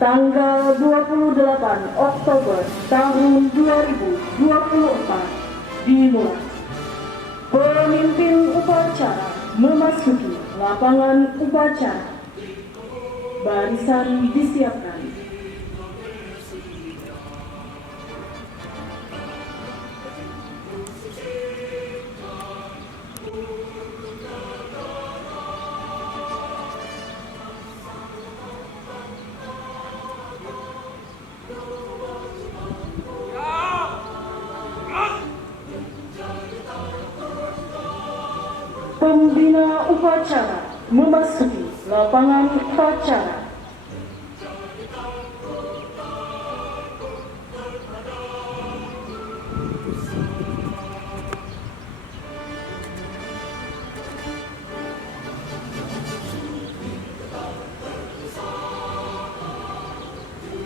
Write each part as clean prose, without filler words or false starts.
tanggal 28 Oktober tahun 2024 dimulai. Pemimpin upacara memasuki lapangan upacara. Barisan disiapkan. Pembina upacara memasuki lapangan upacara.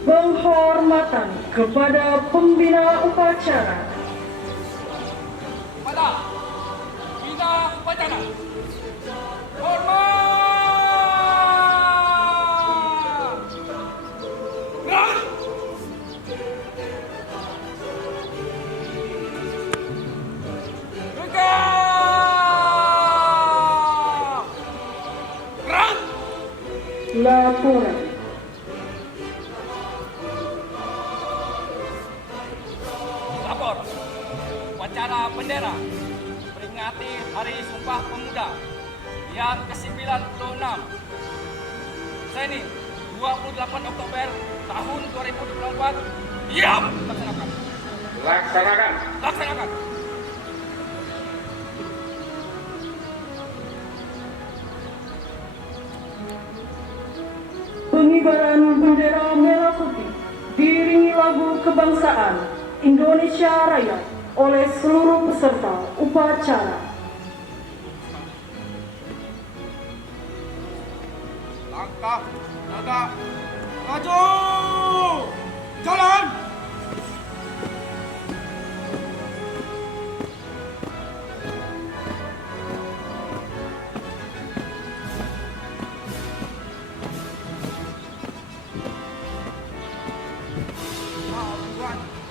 Penghormatan kepada pembina upacara. Pada bina upacara. Hormat. Gerak. Gerak. Laporan. Lapor. Upacara bendera peringati Hari Sumpah Pemuda yang ke-96 Senin 28 Oktober tahun 2024. Diam. Laksanakan. Laksanakan. Laksanakan. Pengibaran bendera merah putih diiringi lagu kebangsaan Indonesia Raya oleh seluruh peserta upacara. Langkah, tegak, maju, jalan.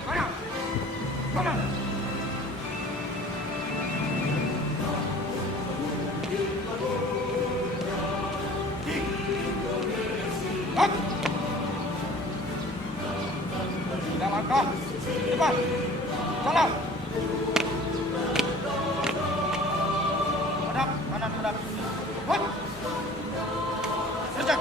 Kanan, kanan. Tiga langkah, depan, jalan. Hadap, kanan hadap. Hop. Serjak.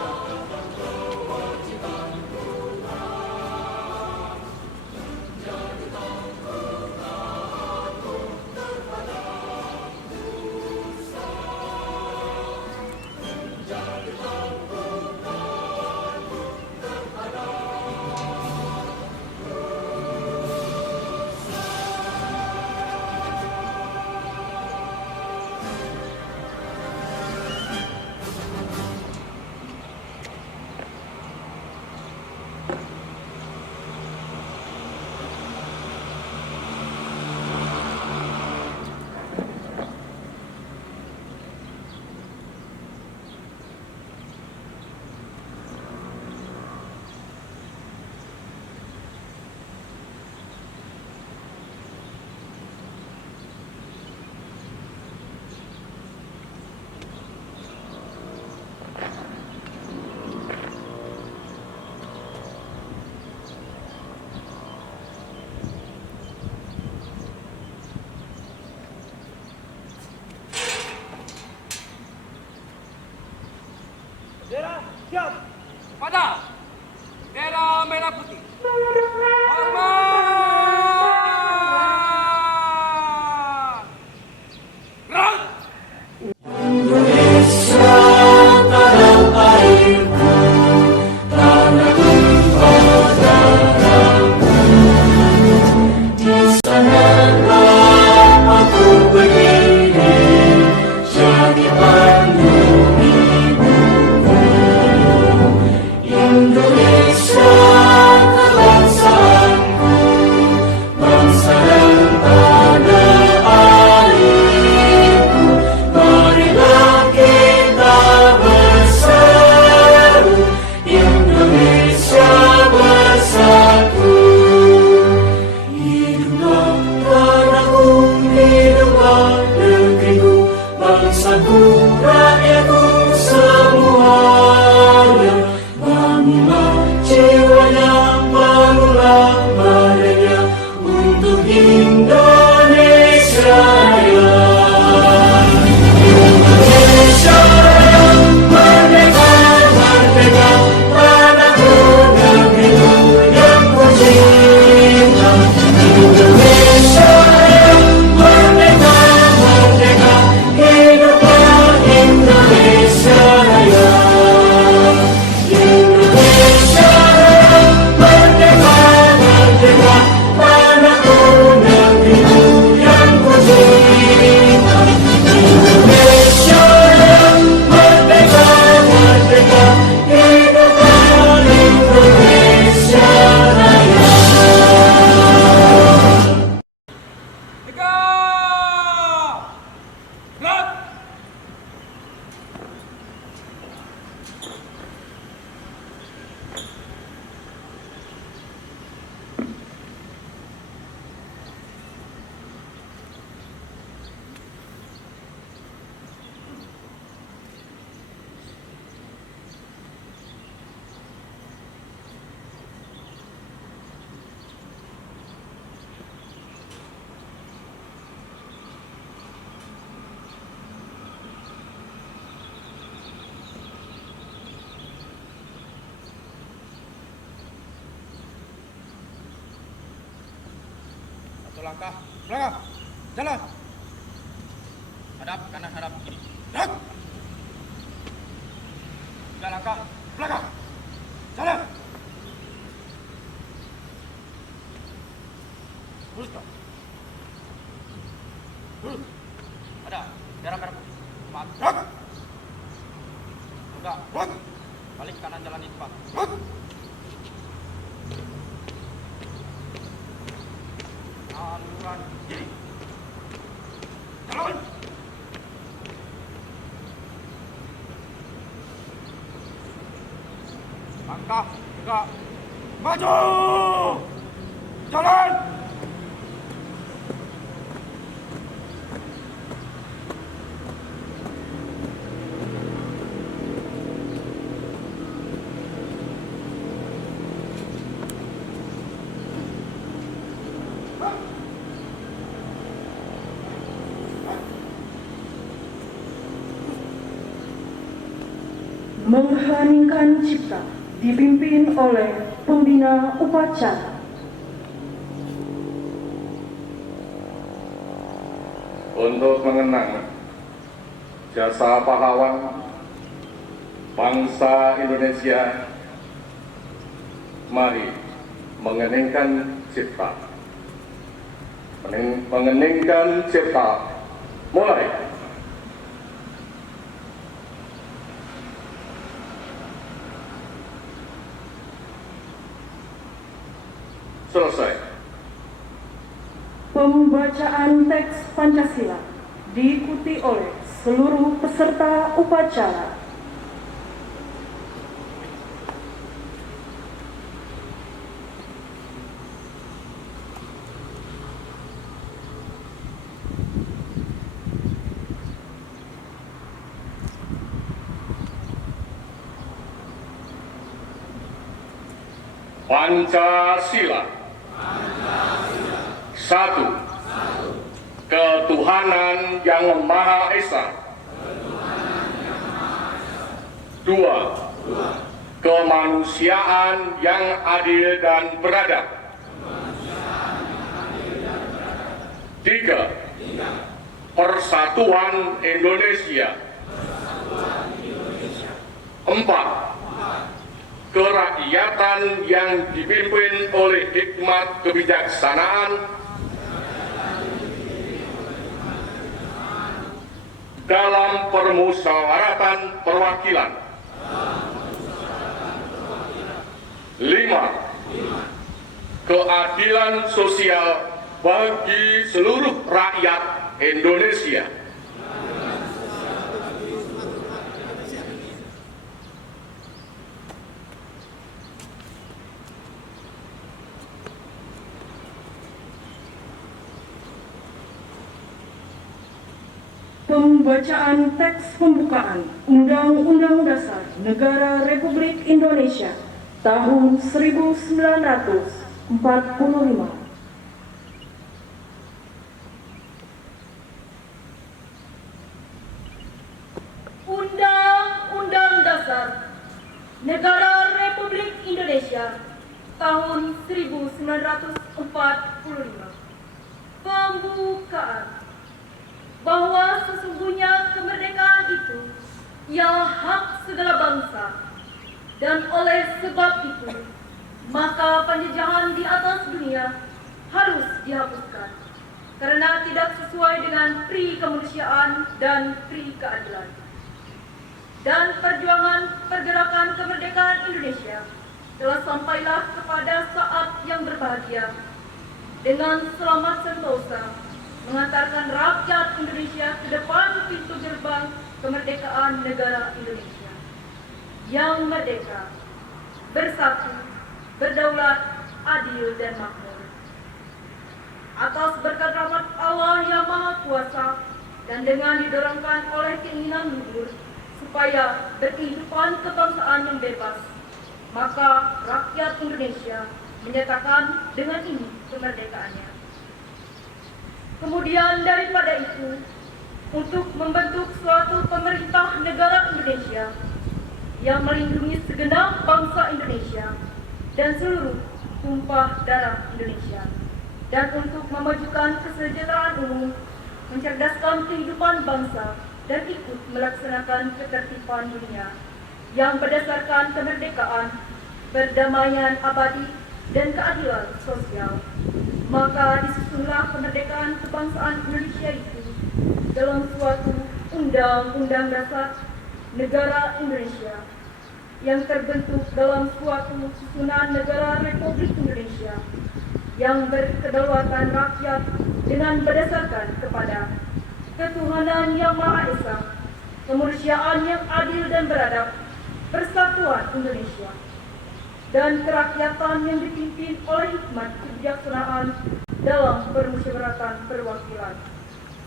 Bendera siap. Pada bendera merah putih. Hormat. Gerak. Indonesia tanah airku, tanah tumpah darahku. Di sanalah aku berdiri, jadi pandu hidupku. Indonesia kebangsaan. bangunlah jiwanya, bangunlah badannya untuk Indonesia Raya. Indonesia Raya, merdeka, merdeka, tanahku negeriku yang ku cinta. Indonesia Raya, merdeka, merdeka, hiduplah Indonesia Raya. Indonesia Raya, merdeka, merdeka, tanahku negeriku yang ku cinta. Indonesia Raya, merdeka, merdeka, hiduplah Indonesia Raya. Tiga. Gerak. Satu langkah belakang, jalan. Hadap kanan, hadap kiri. Gerak. Tiga langkah belakang, jalan. Lurus kau. Lurus. Ada jarak arah. Cepat. Gerak. Enggak. Gerak. Balik kanan, jalan di depan. Gerak. Aluran kiri. Jalan. Langkah, tegak. Maju. Jalan. Mengheningkan cipta dipimpin oleh pembina upacara. Untuk mengenang jasa pahlawan bangsa Indonesia, mari mengeningkan cipta. Mengeningkan cipta. Mulai. Selesai. Pembacaan teks Pancasila diikuti oleh seluruh peserta upacara. Pancasila. Satu. Ketuhanan yang Maha Esa. Dua. Kemanusiaan yang adil dan beradab. Tiga. Persatuan Indonesia. Empat. Kerakyatan yang dipimpin oleh hikmat kebijaksanaan dalam permusyawaratan perwakilan. 5. Keadilan sosial bagi seluruh rakyat Indonesia. Pembacaan teks pembukaan Undang-Undang Dasar Negara Republik Indonesia tahun 1945. Undang-Undang Dasar Negara Republik Indonesia tahun 1945. Pembukaan bahwa sesungguhnya kemerdekaan itu ialah hak segala bangsa, dan oleh sebab itu maka penjajahan di atas dunia harus dihapuskan karena tidak sesuai dengan pri kemanusiaan dan pri keadilan. Dan perjuangan pergerakan kemerdekaan Indonesia telah sampailah kepada saat yang berbahagia dengan selamat sentosa mengantarkan rakyat Indonesia ke depan pintu gerbang kemerdekaan negara Indonesia yang merdeka, bersatu, berdaulat, adil, dan makmur. Atas berkat rahmat Allah yang Maha Kuasa dan dengan didorongkan oleh keinginan luhur supaya berkehidupan kebangsaan yang bebas, maka rakyat Indonesia menyatakan dengan ini kemerdekaannya. Kemudian daripada itu, untuk membentuk suatu pemerintah negara Indonesia yang melindungi segenap bangsa Indonesia dan seluruh tumpah darah Indonesia, dan untuk memajukan kesejahteraan umum, mencerdaskan kehidupan bangsa, dan ikut melaksanakan ketertiban dunia yang berdasarkan kemerdekaan, perdamaian abadi, dan keadilan sosial. Maka disusunlah kemerdekaan kebangsaan Indonesia itu dalam suatu Undang-Undang Dasar Negara Indonesia yang terbentuk dalam suatu susunan negara Republik Indonesia yang berkedaulatan rakyat dengan berdasarkan kepada ketuhanan yang Maha Esa, kemanusiaan yang adil dan beradab, persatuan Indonesia, dan kerakyatan yang dipimpin oleh hikmat kebijaksanaan dalam permusyawaratan perwakilan,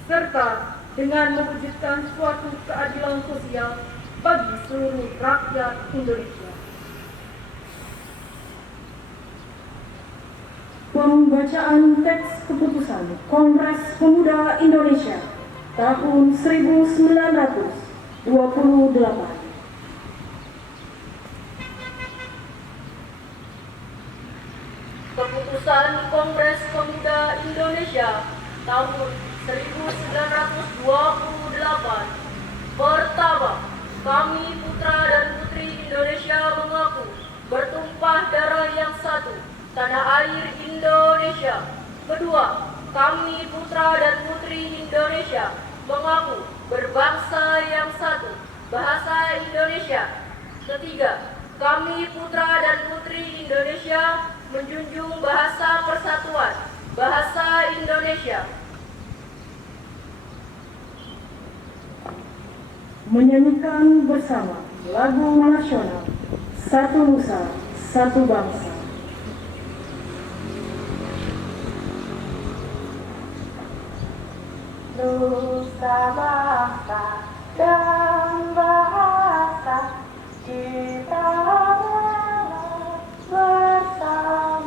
serta dengan mewujudkan suatu keadilan sosial bagi seluruh rakyat Indonesia. Pembacaan teks keputusan Kongres Pemuda Indonesia tahun 1928. Keputusan Kongres Pemuda Indonesia tahun 1928. Pertama, kami putra dan putri Indonesia mengaku bertumpah darah yang satu, tanah air Indonesia. Kedua, kami putra dan putri Indonesia mengaku berbangsa yang satu, bahasa Indonesia. Ketiga, kami putra dan putri Indonesia menjunjung bahasa persatuan, bahasa Indonesia. Menyanyikan bersama lagu nasional Satu Nusa, Satu Bangsa. Nusa bangsa dan bahasa kita bersama.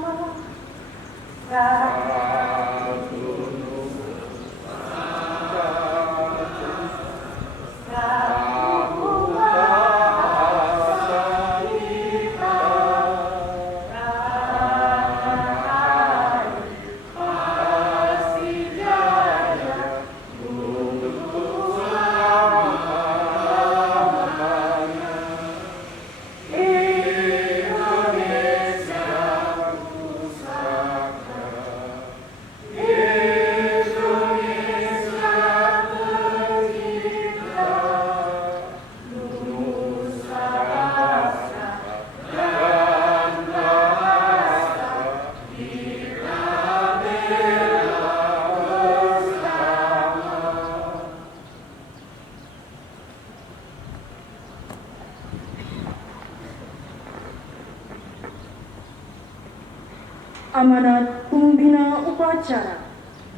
Amanat pembina upacara,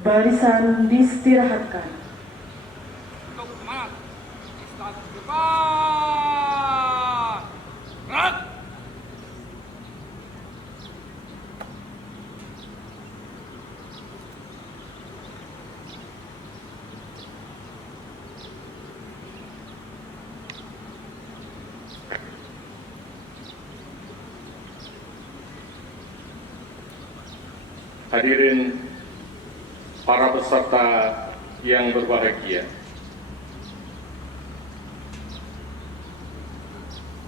barisan diistirahatkan. Untuk semangat, istirahat depan. Gerak. hadirin para peserta yang berbahagia,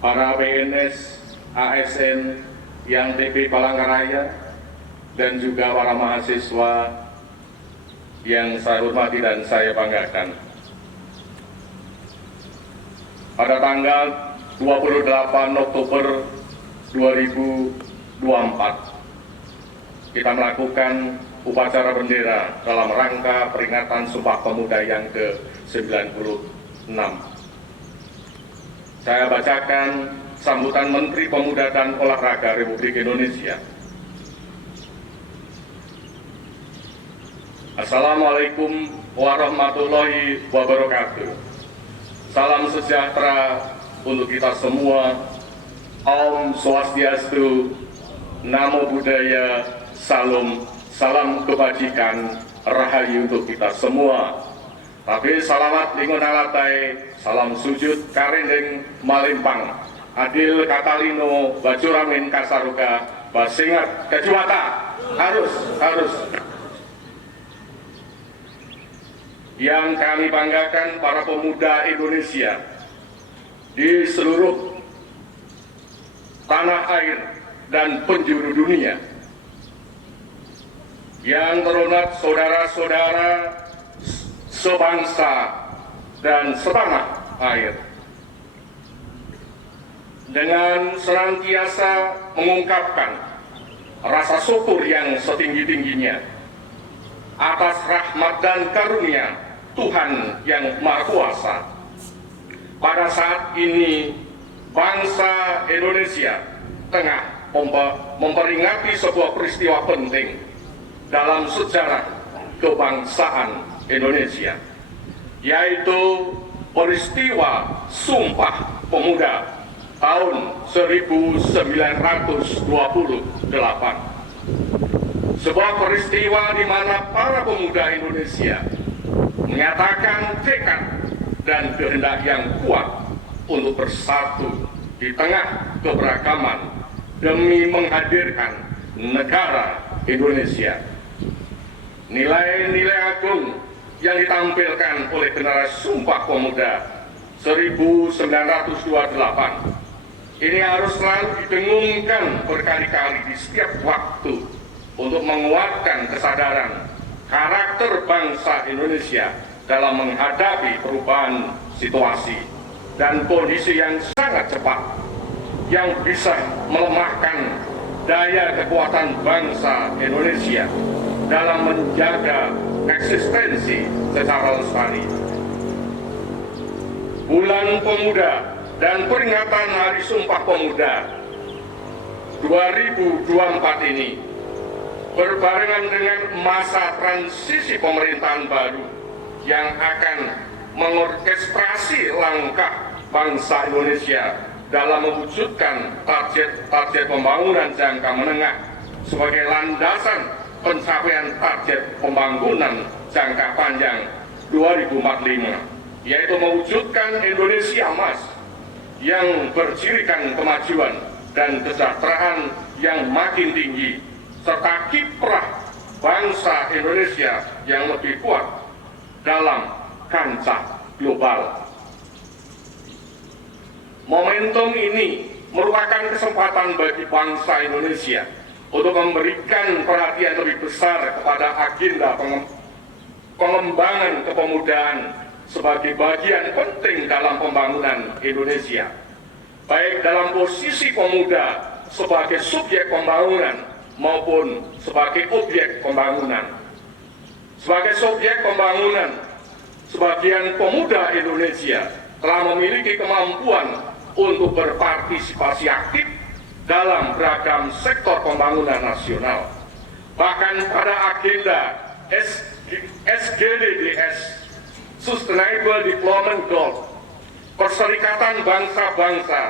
para PNS, ASN yang TP Palangkaraya, dan juga para mahasiswa yang saya hormati dan saya banggakan. Pada tanggal 28 Oktober 2024, kita melakukan upacara bendera dalam rangka peringatan Sumpah Pemuda yang ke-96. Saya bacakan sambutan Menteri Pemuda dan Olahraga Republik Indonesia. Assalamualaikum warahmatullahi wabarakatuh. Salam sejahtera untuk kita semua. Om Swastiastu, Namo Buddhaya, salam kebajikan, rahayu untuk kita semua. Tapi salawat lingun alatai, salam sujud karendeng malimpang, adil katalino, bajuramin kasaruka, basingat kejuata, harus. Yang kami banggakan para pemuda Indonesia di seluruh tanah air dan penjuru dunia. Yang terhormat saudara-saudara sebangsa dan setanah air, dengan senantiasa mengungkapkan rasa syukur yang setinggi-tingginya atas rahmat dan karunia Tuhan yang Maha Kuasa. Pada saat ini bangsa Indonesia tengah memperingati sebuah peristiwa penting dalam sejarah kebangsaan Indonesia, yaitu peristiwa Sumpah Pemuda tahun 1928. Sebuah peristiwa di mana para pemuda Indonesia menyatakan tekad dan kehendak yang kuat untuk bersatu di tengah keberagaman demi menghadirkan negara Indonesia. Nilai-nilai agung yang ditampilkan oleh generasi Sumpah Pemuda 1928 ini harus selalu didengungkan berkali-kali di setiap waktu untuk menguatkan kesadaran karakter bangsa Indonesia dalam menghadapi perubahan situasi dan kondisi yang sangat cepat yang bisa melemahkan daya kekuatan bangsa Indonesia dalam menjaga eksistensi secara lestari. Bulan Pemuda dan peringatan Hari Sumpah Pemuda 2024 ini berbarengan dengan masa transisi pemerintahan baru yang akan mengorkestrasi langkah bangsa Indonesia dalam mewujudkan target pembangunan jangka menengah sebagai landasan pencapaian target pembangunan jangka panjang 2045, yaitu mewujudkan Indonesia Emas yang bercirikan kemajuan dan kesejahteraan yang makin tinggi, serta kiprah bangsa Indonesia yang lebih kuat dalam kancah global. Momentum ini merupakan kesempatan bagi bangsa Indonesia untuk memberikan perhatian lebih besar kepada agenda pengembangan kepemudaan sebagai bagian penting dalam pembangunan Indonesia, baik dalam posisi pemuda sebagai subjek pembangunan maupun sebagai objek pembangunan. Sebagai subjek pembangunan, sebagian pemuda Indonesia telah memiliki kemampuan untuk berpartisipasi aktif dalam beragam sektor pembangunan nasional. Bahkan pada agenda SDGs, Sustainable Development Goals, Perserikatan Bangsa-Bangsa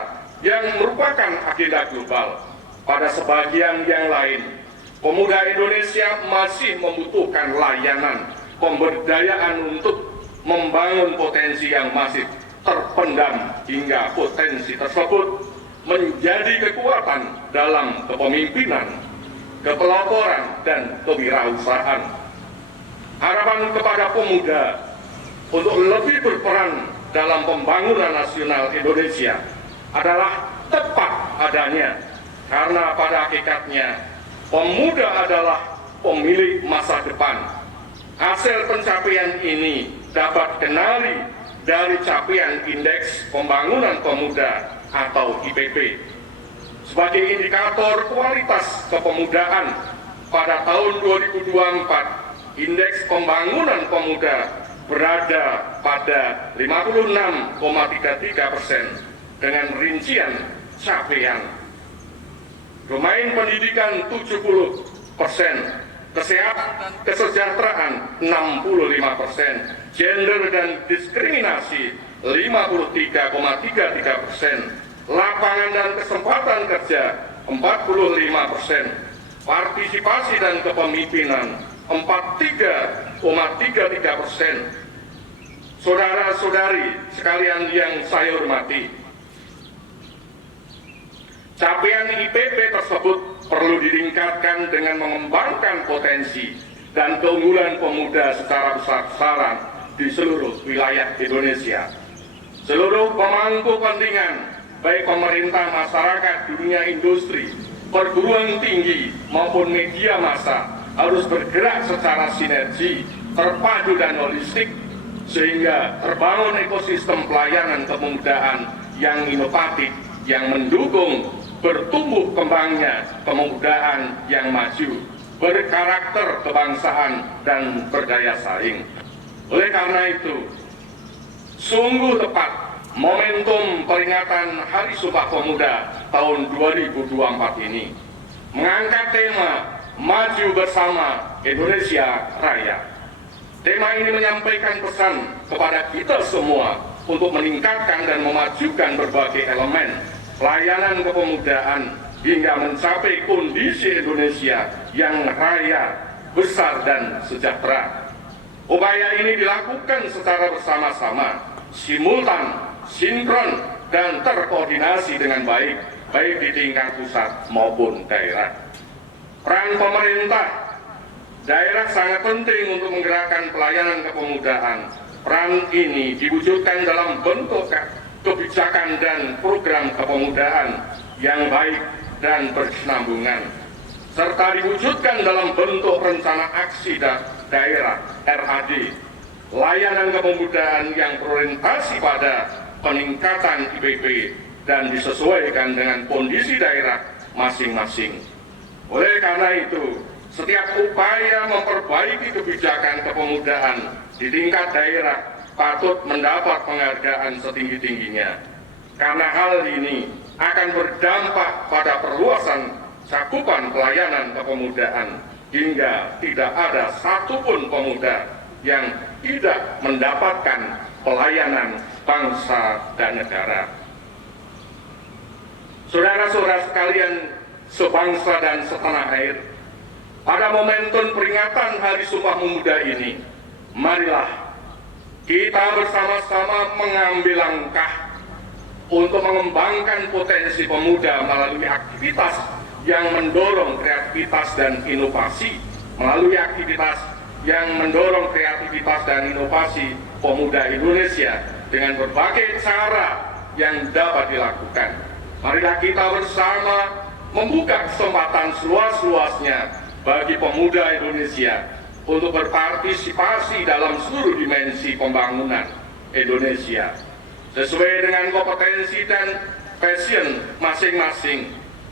yang merupakan agenda global. Pada sebagian yang lain, pemuda Indonesia masih membutuhkan layanan pemberdayaan untuk membangun potensi yang masih terpendam hingga potensi tersebut menjadi kekuatan dalam kepemimpinan. kepeloporan, dan kewirausahaan. Harapan kepada pemuda untuk lebih berperan dalam pembangunan nasional Indonesia adalah tepat adanya, karena pada hakikatnya pemuda adalah pemilik masa depan. Hasil pencapaian ini dapat kenali dari capaian Indeks Pembangunan Pemuda atau IPP. Sebagai indikator kualitas kepemudaan, pada tahun 2024, Indeks Pembangunan Pemuda berada pada 56,33% dengan rincian capaian. Domain pendidikan 70%, kesejahteraan 65%, gender dan diskriminasi 53,33%, lapangan dan kesempatan kerja 45%, partisipasi dan kepemimpinan 43,33%. Saudara-saudari sekalian yang saya hormati, capaian IPP tersebut perlu ditingkatkan dengan mengembangkan potensi dan keunggulan pemuda secara besar-besaran di seluruh wilayah Indonesia. Seluruh pemangku kepentingan, baik pemerintah, masyarakat, dunia industri, perguruan tinggi maupun media massa harus bergerak secara sinergi, terpadu dan holistik sehingga terbangun ekosistem pelayanan kepemudaan yang inovatif yang mendukung bertumbuh kembangnya kepemudaan yang maju, berkarakter kebangsaan dan berdaya saing. Oleh karena itu, sungguh tepat momentum peringatan Hari Sumpah Pemuda tahun 2024 ini mengangkat tema Maju Bersama Indonesia Raya. Tema ini menyampaikan pesan kepada kita semua untuk meningkatkan dan memajukan berbagai elemen pelayanan kepemudaan hingga mencapai kondisi Indonesia yang raya, besar, dan sejahtera. Upaya ini dilakukan secara bersama-sama, simultan, sinkron, dan terkoordinasi dengan baik, baik di tingkat pusat maupun daerah. Peran pemerintah daerah sangat penting untuk menggerakkan pelayanan kepemudaan. Peran ini diwujudkan dalam bentuk kebijakan dan program kepemudaan yang baik dan berkesinambungan, serta diwujudkan dalam bentuk rencana aksi daerah RAD, layanan kepemudaan yang berorientasi pada peningkatan IPP dan disesuaikan dengan kondisi daerah masing-masing. Oleh karena itu, setiap upaya memperbaiki kebijakan kepemudaan di tingkat daerah patut mendapat penghargaan setinggi-tingginya, karena hal ini akan berdampak pada perluasan cakupan pelayanan kepemudaan hingga tidak ada satupun pemuda yang tidak mendapatkan pelayanan bangsa dan negara. Saudara-saudara sekalian sebangsa dan setanah air, pada momentum peringatan Hari Sumpah Pemuda ini, marilah kita bersama-sama mengambil langkah untuk mengembangkan potensi pemuda melalui aktivitas yang mendorong kreativitas dan inovasi, melalui aktivitas yang mendorong kreativitas dan inovasi pemuda Indonesia dengan berbagai cara yang dapat dilakukan. Marilah kita bersama membuka kesempatan seluas-luasnya bagi pemuda Indonesia untuk berpartisipasi dalam seluruh dimensi pembangunan Indonesia sesuai dengan kompetensi dan passion masing-masing.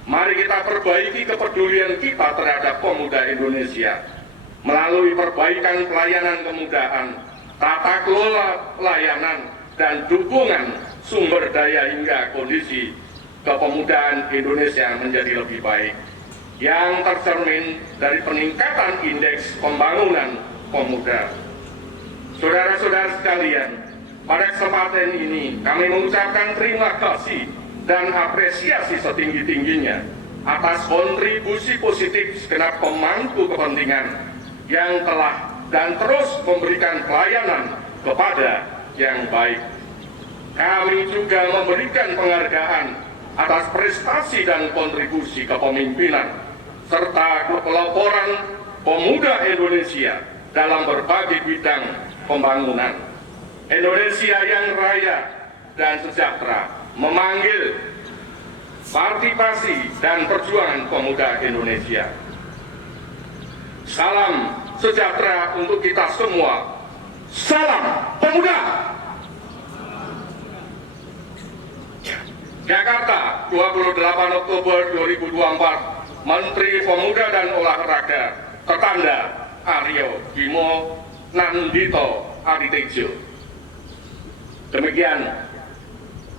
Mari kita perbaiki kepedulian kita terhadap pemuda Indonesia melalui perbaikan pelayanan kepemudaan, tata kelola pelayanan, dan dukungan sumber daya hingga kondisi kepemudaan Indonesia menjadi lebih baik, yang tercermin dari peningkatan indeks pembangunan pemuda. Saudara-saudara sekalian, pada kesempatan ini kami mengucapkan terima kasih dan apresiasi setinggi-tingginya atas kontribusi positif segenap pemangku kepentingan yang telah dan terus memberikan pelayanan kepada yang baik. Kami juga memberikan penghargaan atas prestasi dan kontribusi kepemimpinan serta kepeloporan pemuda Indonesia dalam berbagai bidang pembangunan. Indonesia yang raya dan sejahtera memanggil partisipasi dan perjuangan pemuda Indonesia. Salam sejahtera untuk kita semua. Salam pemuda. Jakarta, 28 Oktober 2024, Menteri Pemuda dan Olahraga, Tertanda Aryo Bimo Nandito Aditejo. Demikian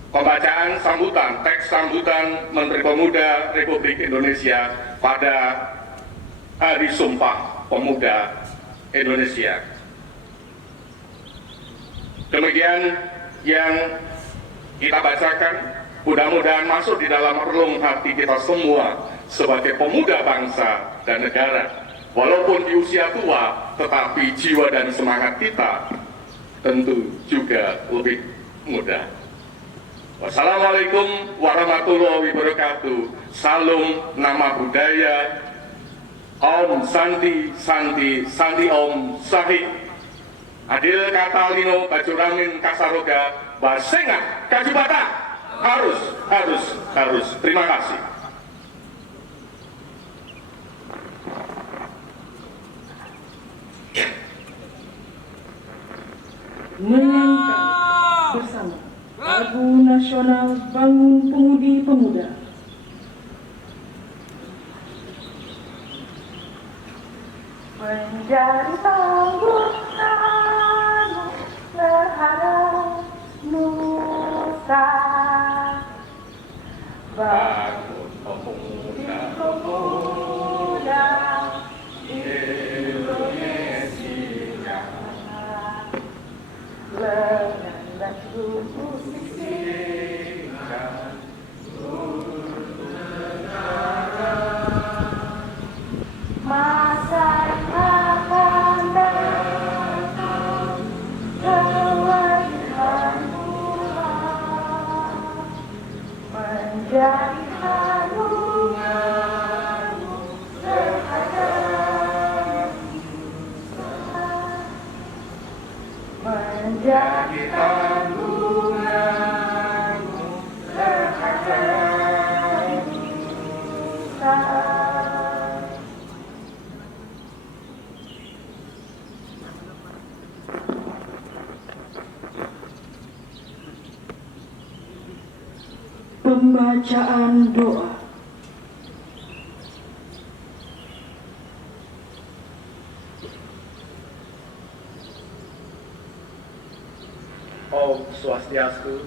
pembacaan sambutan, teks sambutan Menteri Pemuda Republik Indonesia pada Hari Sumpah Pemuda Indonesia. Demikian yang kita bacakan, mudah-mudahan masuk di dalam relung hati kita semua sebagai pemuda bangsa dan negara. Walaupun di usia tua, tetapi jiwa dan semangat kita tentu juga lebih muda. Wassalamualaikum warahmatullahi wabarakatuh. Salam nama budaya. Om Santi Santi Santi Om Sahih. Adil kata Lino Bajuramin Kasaroga Basengat Kajubata. Harus. Terima kasih. Menyanyikan bersama lagu nasional Bangun Pemudi Pemuda. Menjadi tanggungan terhadap nusa, Bangun pemuda pemuda Indonesia. lengan dan tubuh sisi masa yang akan datang, kewajiban Tuhan menjadi tanggunganmu terhadap menjadi tanggunganmu terhadap Tuhan. Pembacaan doa. Om Swastiastu.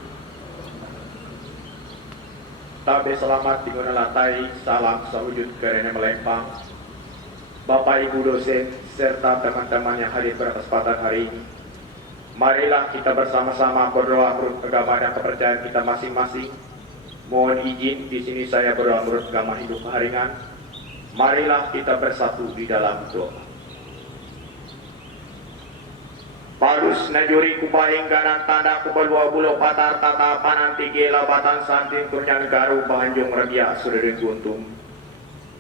Tabe selamat diguna latai, salam sewujud kerana melempang. Bapak Ibu dosen serta teman-teman yang hadir pada kesempatan hari ini, marilah kita bersama-sama berdoa menurut agama dan kepercayaan kita masing-masing. Mohon izin di sini saya berdoa menurut agama Hindu Keharingan. Marilah kita bersatu di dalam doa. Parus najuri kupaing ganan tanda kubalua bulo patar tata pananti gela batan santin turnya garu bahanjung regia sudah guntung.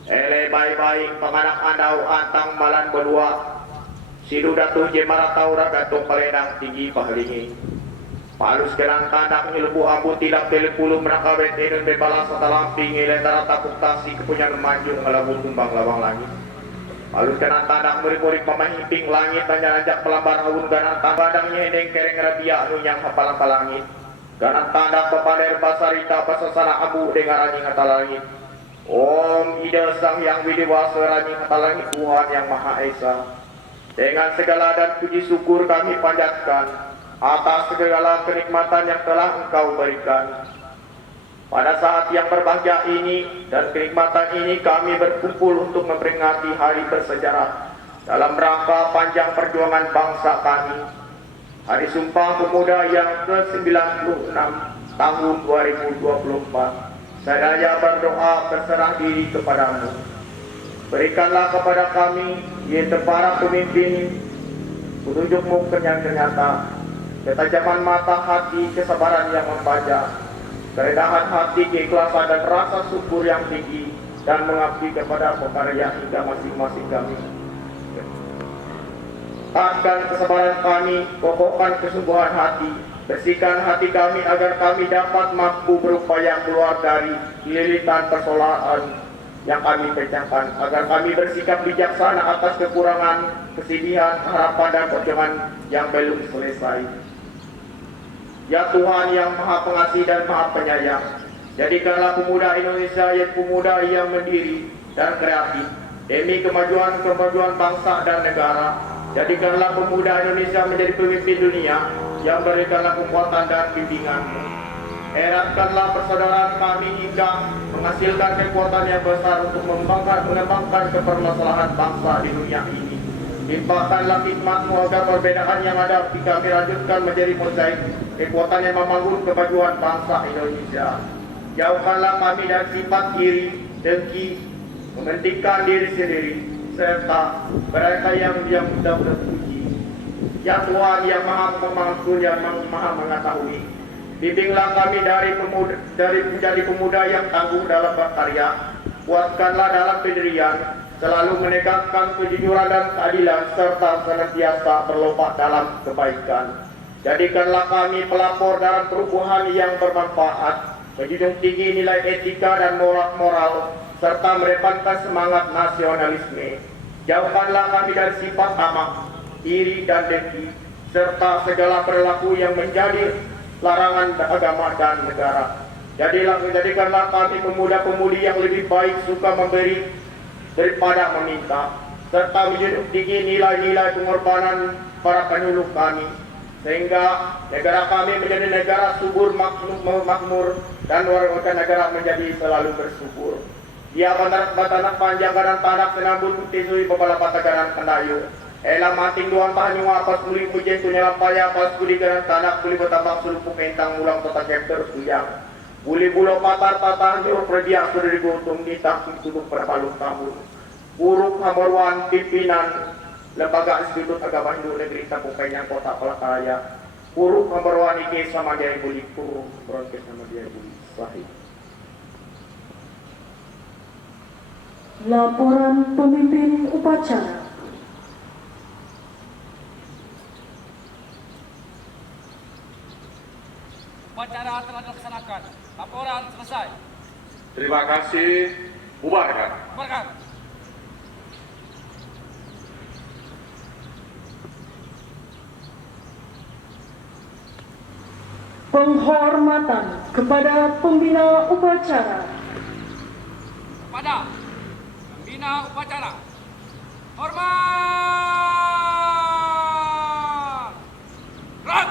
Ele baik-baik penganak andau antang malan berdua. Sidu datuh jemara taura gantung pelendang tinggi pahlingi. Palus kenang tandak nyelubu ampun tidak telepulu menakawet edun bebalas satalampi ngilentara tapuk tasi kepunyan manjung ngelabung tumbang lawang langit. Palus kenang tandak murid-murid mamahimping langit tanjak pelambar awun ganan tandangnya eneng kereng rabia nunyang hapalang palangit. Ganan tandak pepaler basarita pasasana abu dengarani ngata langit. Om Ida Sang Yang Widiwasa Rani ngata langit Tuhan Yang Maha Esa. Dengan segala dan puji syukur kami panjatkan atas segala kenikmatan yang telah Engkau berikan. Pada saat yang berbahagia ini dan kenikmatan ini kami berkumpul untuk memperingati hari bersejarah dalam rangka panjang perjuangan bangsa kami. Hari Sumpah Pemuda yang ke-96 tahun 2024. Saya berdoa berserah diri kepadamu. Berikanlah kepada kami, yaitu para pemimpin, petunjukmu yang nyata, ketajaman mata hati, kesabaran yang membaca, kerendahan hati, keikhlasan dan rasa syukur yang tinggi, dan mengabdi kepada pekarya hingga masing-masing kami. Taatkan kesabaran kami, kokohkan kesungguhan hati, bersihkan hati kami agar kami dapat mampu berupaya keluar dari lilitan persoalan yang kami pecahkan, agar kami bersikap bijaksana atas kekurangan, kesedihan, harapan dan perjuangan yang belum selesai. Ya Tuhan yang Maha Pengasih dan Maha Penyayang, jadikanlah pemuda Indonesia yang pemuda yang mandiri dan kreatif demi kemajuan bangsa dan negara. Jadikanlah pemuda Indonesia menjadi pemimpin dunia yang berikanlah kekuatan dan bimbingan. Eratkanlah persaudaraan kami hingga menghasilkan kekuatan yang besar untuk mengembangkan keberlangsungan bangsa di dunia ini. Limpahkanlah hikmat-Mu agar perbedaan yang ada kami lanjutkan menjadi mosaik kekuatan yang membangun kemajuan bangsa Indonesia. Jauhkanlah kami dari sifat iri, dengki, mementingkan diri sendiri, serta mereka yang mudah terpuji. Ya Tuhan yang Maha Pemangku yang Maha Mengetahui, bimbinglah kami dari menjadi pemuda yang tangguh dalam berkarya. Kuatkanlah dalam pendirian, selalu menegakkan kejujuran dan keadilan, serta senantiasa berlomba dalam kebaikan. Jadikanlah kami pelapor dalam perubahan yang bermanfaat, menjunjung tinggi nilai etika dan moral, serta mengedepankan semangat nasionalisme. Jauhkanlah kami dari sifat tamak, iri dan dengki, serta segala perilaku yang menjadi larangan agama dan negara. Jadikanlah kami pemuda-pemudi yang lebih baik suka memberi daripada meminta, serta menjunjung tinggi nilai-nilai pengorbanan para penyuluh kami, sehingga negara kami menjadi negara subur makmur dan warga negara menjadi selalu bersubur. Dia batanak panjang dan tanak senambul tisui beberapa tagaran kendayu. Ela mating duan tahan yung apas muli pujen tunyalang paya pas kuli ganan tanak kuli betambang sulupuk entang ulang tota chapter suyang. Kuli bulo patar tatahan jor prediak sudah digutung nitak tutup perbalung tahun. Buruk hamarwan pimpinan Lembaga Institut Agama Hindu Negeri Kampung Penyang Kota Palangkaraya. Buruk hamarwan iki sama dia buli kurung bronket sama dia buli sahih. Laporan pemimpin upacara. Upacara telah dilaksanakan. Laporan selesai. Terima kasih. Bubarkan. Bubarkan. Penghormatan kepada pembina upacara. Kepada pembina upacara. Hormat. Gerak.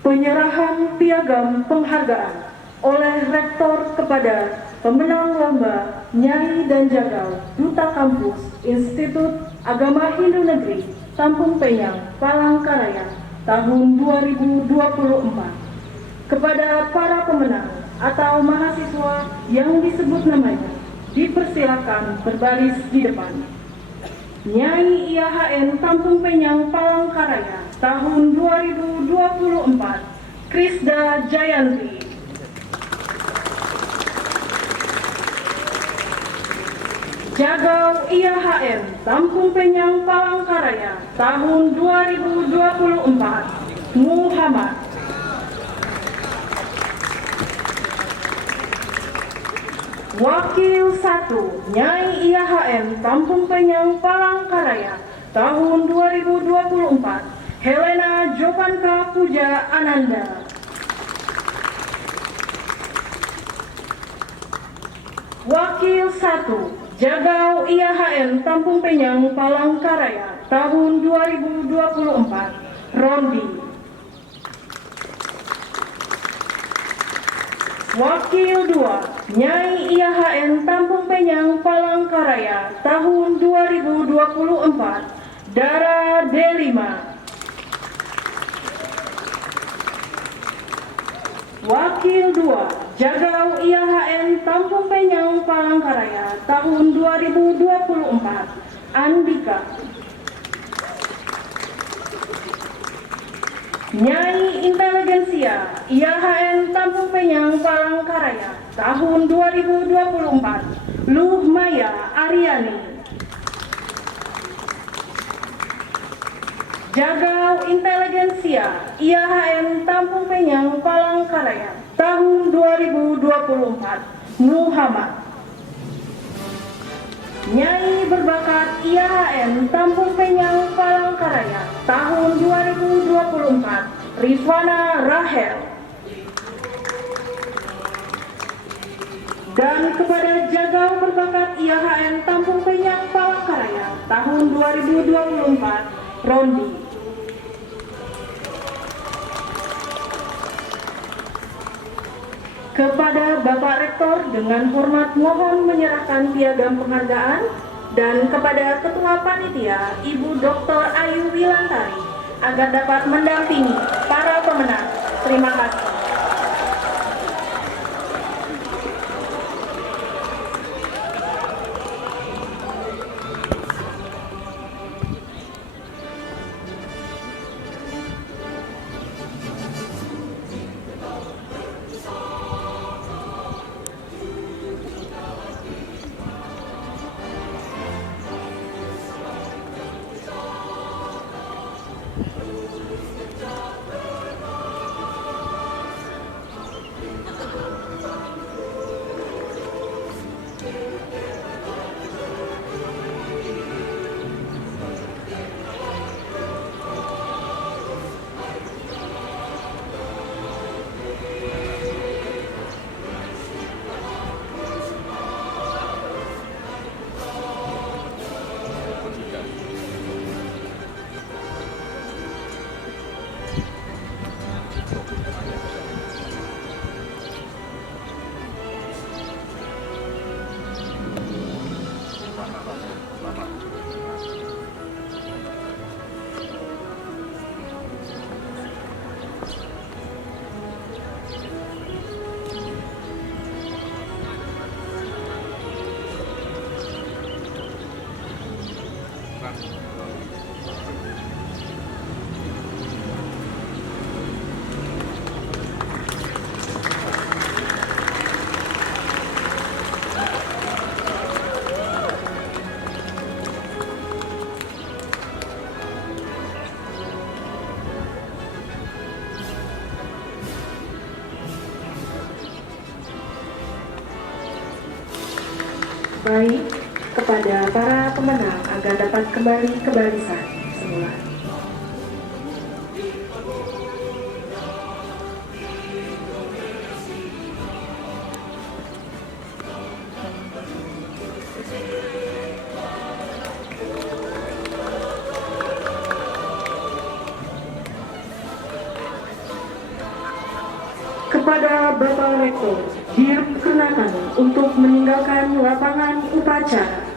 Penyerahan piagam penghargaan oleh Rektor kepada pemenang lomba Nyai dan Jagau Duta Kampus Institut Agama Hindu Negeri Tampung Penyang Palangkaraya tahun 2024. Kepada para pemenang atau mahasiswa yang disebut namanya dipersilakan berbaris di depan. Nyai IAHN Tampung Penyang Palangkaraya tahun 2024, Krisda Jayanti. Jagau IAHN Tampung Penyang Palangkaraya tahun 2024, Muhammad. Wakil 1 Nyai IAHN Tampung Penyang Palangkaraya tahun 2024, Helena Jopanka Puja Ananda. Wakil 1 Jagau IAHN Tampung Penyang Palangkaraya tahun 2024, Rondi. Wakil 2 Nyai IAHN Tampung Penyang Palangkaraya tahun 2024, Dara Delima. Wakil 2 Jagau IAHN Tampung Penyang Palangkaraya tahun 2024, Andika. Nyai Inteligensia IAHN Tampung Penyang Palangkaraya tahun 2024 Luh Maya Aryani. Jagau Inteligensia IAHN Tampung Penyang Palangkaraya tahun 2024 Muhammad. Nyai Berbakat IAHN Tampung Penyang Palangkaraya tahun 2024 Rifana Rahel. Dan kepada Jagau Berbakat IAHN Tampung Penyang Palangkaraya tahun 2024 Rondi. Kepada Bapak Rektor dengan hormat mohon menyerahkan piagam penghargaan, dan kepada Ketua Panitia Ibu Dr. Ayu Wilantari agar dapat mendampingi para pemenang. Terima kasih. Baik, kepada para pemenang agar dapat kembali ke barisan semula. Kepada Bapak Rektor diperkenakan untuk meninggalkan lapangan upacara.